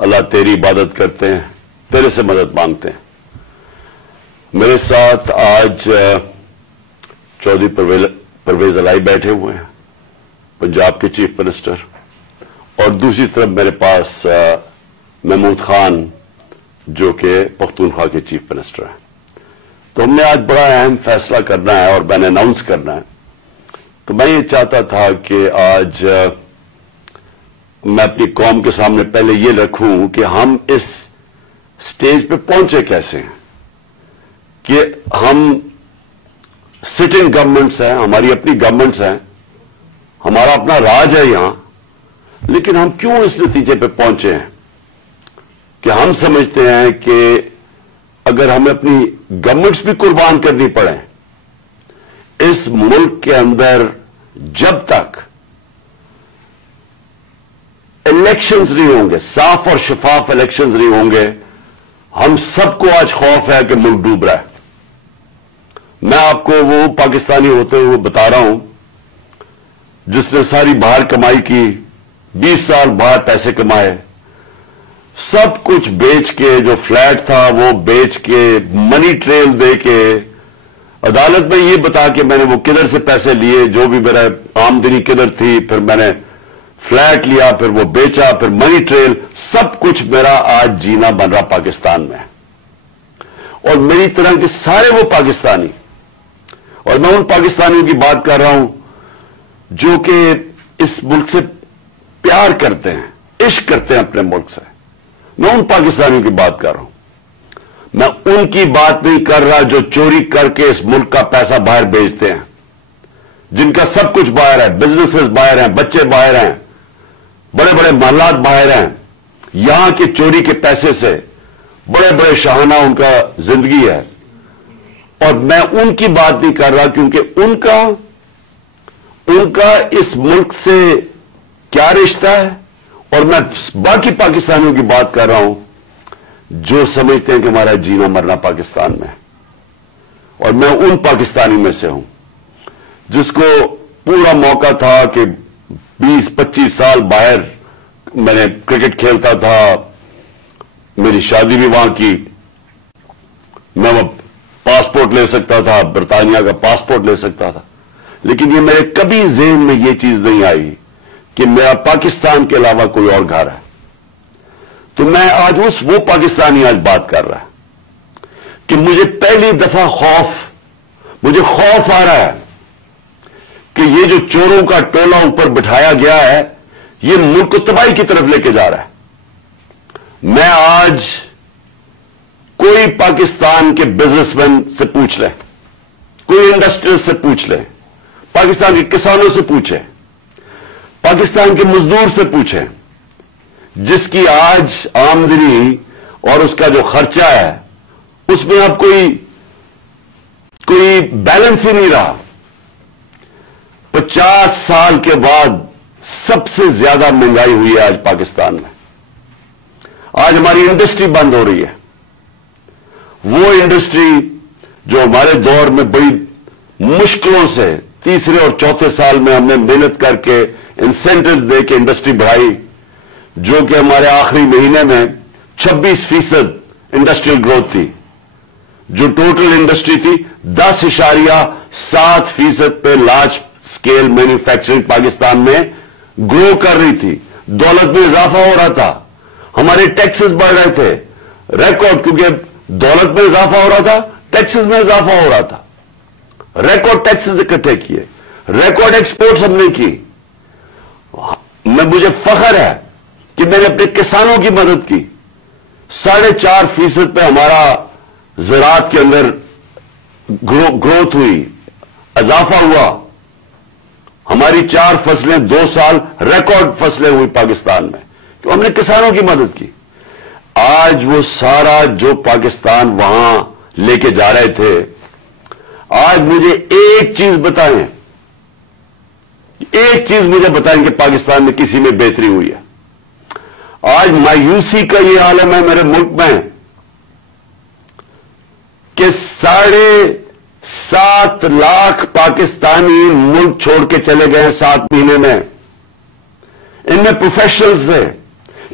اللہ تیری عبادت کرتے ہیں, تیرے سے مدد مانگتے ہیں. میرے ساتھ آج چودھری پرویز الائی بیٹھے ہوئے ہیں, پنجاب کے چیف منسٹر, اور دوسری طرف میرے پاس محمود خان جو کہ پختونخوا کے چیف منسٹر ہیں. تو ہم نے آج بڑا اہم فیصلہ کرنا ہے اور میں نے اناؤنس کرنا ہے. تو میں یہ چاہتا تھا کہ آج میں اپنی قوم کے سامنے پہلے یہ رکھوں کہ ہم اس سٹیج پہ پہنچے کیسے ہیں, کہ ہم سٹنگ گورنمنٹس ہیں, ہماری اپنی گورنمنٹس ہیں, ہمارا اپنا راج ہے یہاں, لیکن ہم کیوں اس نتیجے پہ پہنچے ہیں کہ ہم سمجھتے ہیں کہ اگر ہمیں اپنی گورنمنٹس بھی قربان کرنی پڑے اس ملک کے اندر, جب تک الیکشنز نہیں ہوں گے, صاف اور شفاف الیکشنز نہیں ہوں گے, ہم سب کو آج خوف ہے کہ ملک ڈوب رہا ہے. میں آپ کو وہ پاکستانی ہوتے ہوئے بتا رہا ہوں جس نے ساری باہر کمائی کی, 20 سال باہر پیسے کمائے, سب کچھ بیچ کے, جو فلیٹ تھا وہ بیچ کے, منی ٹریل دے کے, عدالت میں یہ بتا کے میں نے وہ کدھر سے پیسے لیے, جو بھی میرا آمدنی کدھر تھی, پھر میں نے فلیٹ لیا, پھر وہ بیچا, پھر منی ٹریل, سب کچھ میرا آج جینا بن رہا پاکستان میں. اور میری طرح کے سارے وہ پاکستانی, اور میں ان پاکستانیوں کی بات کر رہا ہوں جو کہ اس ملک سے پیار کرتے ہیں, عشق کرتے ہیں اپنے ملک سے, میں ان پاکستانیوں کی بات کر رہا ہوں. میں ان کی بات نہیں کر رہا جو چوری کر کے اس ملک کا پیسہ باہر بیچتے ہیں, جن کا سب کچھ باہر ہے, بزنسز باہر ہیں, بچے باہر ہیں, بڑے بڑے محلات باہر ہیں, یہاں کے چوری کے پیسے سے بڑے بڑے شاہانہ ان کا زندگی ہے. اور میں ان کی بات نہیں کر رہا کیونکہ ان کا اس ملک سے کیا رشتہ ہے, اور میں باقی پاکستانیوں کی بات کر رہا ہوں جو سمجھتے ہیں کہ ہمارا جینا مرنا پاکستان میں. اور میں ان پاکستانی میں سے ہوں جس کو پورا موقع تھا کہ 20-25 سال باہر میں نے کرکٹ کھیلتا تھا, میری شادی بھی وہاں کی, میں وہ پاسپورٹ لے سکتا تھا, برطانیہ کا پاسپورٹ لے سکتا تھا, لیکن یہ میرے کبھی ذہن میں یہ چیز نہیں آئی کہ میرا پاکستان کے علاوہ کوئی اور گھر ہے. تو میں آج وہ پاکستانی آج بات کر رہا ہے کہ مجھے پہلی دفعہ مجھے خوف آ رہا ہے کہ یہ جو چوروں کا ٹولہ اوپر بٹھایا گیا ہے یہ ملک کو تباہی کی طرف لے کے جا رہا ہے. میں آج کوئی پاکستان کے بزنس مین سے پوچھ لیں, کوئی انڈسٹریل سے پوچھ لیں, پاکستان کے کسانوں سے پوچھیں, پاکستان کے مزدور سے پوچھیں, جس کی آج آمدنی اور اس کا جو خرچہ ہے اس میں اب کوئی بیلنس ہی نہیں رہا. 50 سال کے بعد سب سے زیادہ مہنگائی ہوئی ہے آج پاکستان میں. آج ہماری انڈسٹری بند ہو رہی ہے, وہ انڈسٹری جو ہمارے دور میں بڑی مشکلوں سے تیسرے اور چوتھے سال میں ہم نے محنت کر کے انسینٹیوز دے کے انڈسٹری بڑھائی, جو کہ ہمارے آخری مہینے میں 26% انڈسٹریل گروتھ تھی, جو ٹوٹل انڈسٹری تھی 10.7% پہ لارج اسکیل مینوفیکچرنگ پاکستان میں گرو کر رہی تھی. دولت میں اضافہ ہو رہا تھا, ہمارے ٹیکسز بڑھ رہے تھے, ریکارڈ, کیونکہ دولت میں اضافہ ہو رہا تھا, ٹیکسز میں اضافہ ہو رہا تھا, ریکارڈ ٹیکسز اکٹھے کیے, ریکارڈ ایکسپورٹس ہم نے کی. مجھے فخر ہے کہ میں نے اپنے کسانوں کی مدد کی. 4.5% پہ ہمارا زراعت کے اندر گروتھ ہوئی, اضافہ ہوا. ہماری 4 فصلیں 2 سال ریکارڈ فصلیں ہوئی پاکستان میں, تو ہم نے کسانوں کی مدد کی. آج وہ سارا جو پاکستان وہاں لے کے جا رہے تھے, آج مجھے ایک چیز بتائیں کہ پاکستان میں کسی میں بہتری ہوئی ہے. آج مایوسی کا یہ عالم ہے میرے ملک میں کہ 7.5 لاکھ پاکستانی ملک چھوڑ کے چلے گئے ہیں 7 مہینے میں. ان میں پروفیشنلز ہیں,